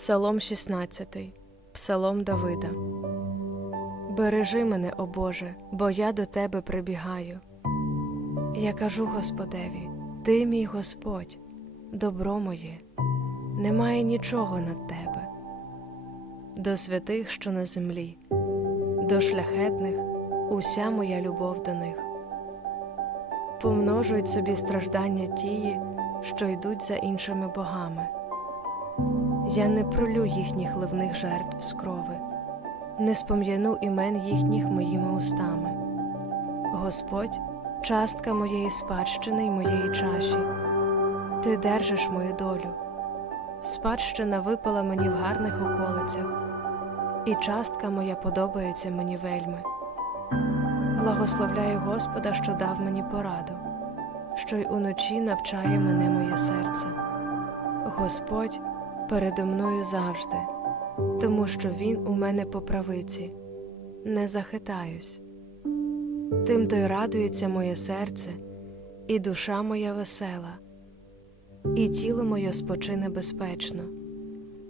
Псалом 16, Псалом Давида. Бережи мене, о Боже, бо я до Тебе прибігаю. Я кажу Господеві, Ти мій Господь, добро моє, немає нічого над тебе, до святих, що на землі, до шляхетних уся моя любов до них. Помножують собі страждання тії, що йдуть за іншими богами. Я не пролю їхніх ливних жертв з крови, не спом'яну імен їхніх моїми устами. Господь, частка моєї спадщини й моєї чаші, ти держиш мою долю. Спадщина випала мені в гарних околицях, і частка моя подобається мені вельми. Благословляю Господа, що дав мені пораду, що й уночі навчає мене моє серце. Господь передо мною завжди, тому що Він у мене по правиці, не захитаюсь. Тим то й радується моє серце, і душа моя весела, і тіло моє спочине безпечно,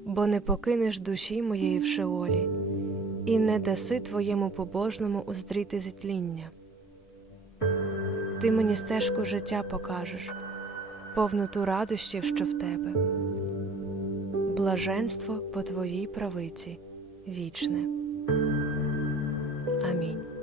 бо не покинеш душі моєї в шеолі, і не даси твоєму побожному уздріти зітління. Ти мені стежку життя покажеш, повноту радощів, що в тебе блаженство по Твоїй правиці вічне. Амінь.